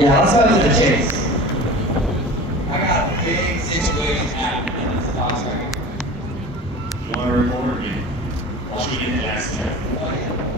Yeah, let's go to the chase. I got a big situation happening in this concert. You want to record me? I'll shoot you in the last step.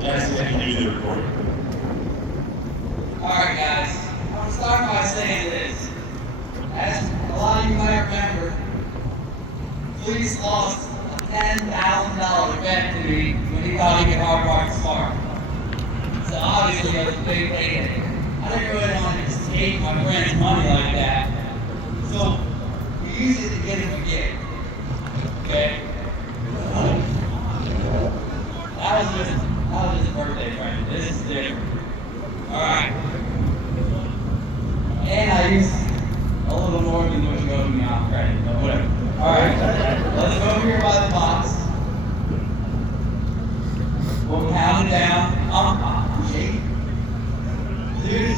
Last step, you do the recording. Alright guys, I'm going to start by saying this. As a lot of you might remember, Cleetus lost a $10,000 bet to me when he thought he could hard rock Spark. So obviously it was a big payday. I didn't really want to just take my friend's money like that. So we used it to get him a gift. Okay? That was just a birthday present. This is different. Alright. And I used a little more than what you owed me off credit, but whatever. Alright. Let's go over here by the box. We'll count it down. I'm shaking. Dude,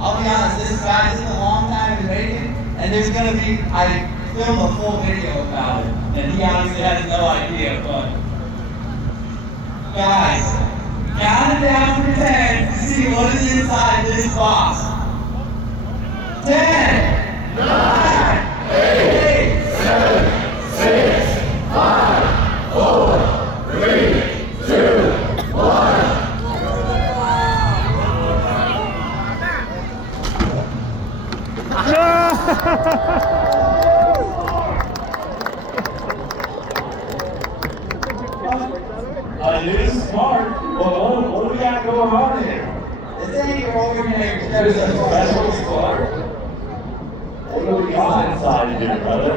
I'll be honest, this is a long time in the making, and there's gonna be, I filmed a full video about it, and he obviously has no idea, but guys, count it down from 10 to see what is inside this box. 10, 9, 8, 7, 6, 5, 4, 3, 2, 1. This is smart. Well, what do we got going on here? This ain't your ordinary There's a special spark. What do we got inside of here, brother?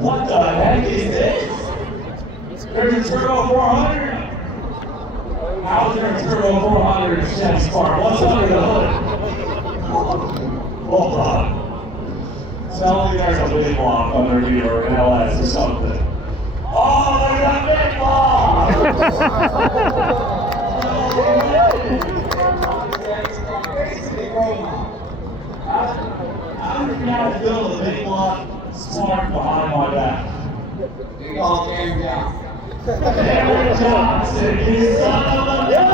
What the heck is this? There's a Turbo 400. How's there a Turbo 400 Chevy Spark? What's under the hood? Hold on. Tell me there's a Big Block under here or an LS or something. Oh, look at that Big Block! How did you have to build a Big Block Spark behind my back? We call Cameron Johnson. Cameron Johnson, you son of a gun!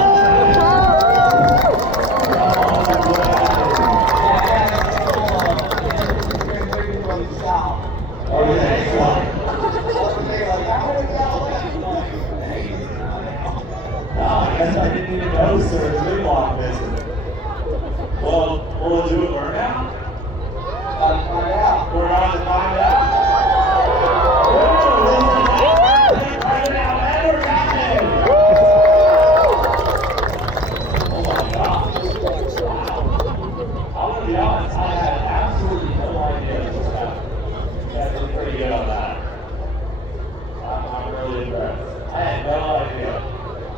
Oh, yeah. No, I guess I didn't even notice there was a Big Block missing. Well, we'll do a burnout? Gotta find out. We're on to find out. Oh my gosh. Wow. I'm gonna be honest, I had absolutely no idea this was happening. You guys did pretty good on that. I'm really impressed. I had no idea.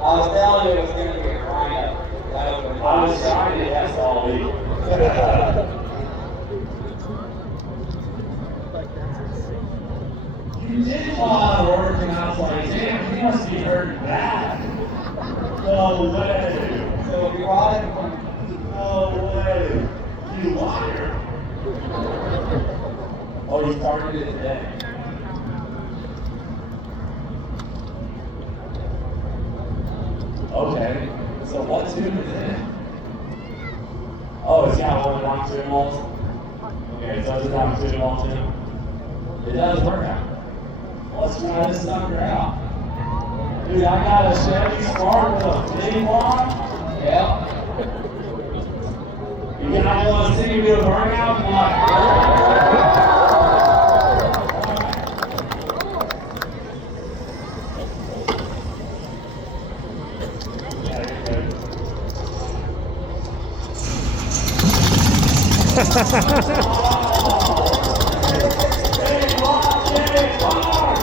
I was telling you it was going to be a grind up. I was trying to guess all week. You did a lot of work and I was like, damn, he must be hurt bad. No way. So we brought it from... No way. You liar. Oh, you started it today. Okay, so what tune is it? Oh, it's got one knock tune walls. Okay, so it's a knock tune wall too. It does work out. Let's try this sucker out. Dude, I got a Chevy Spark with a Big Block. Yeah. You guys want to see me do a burnout? Come on. Big Block Chevy Spark!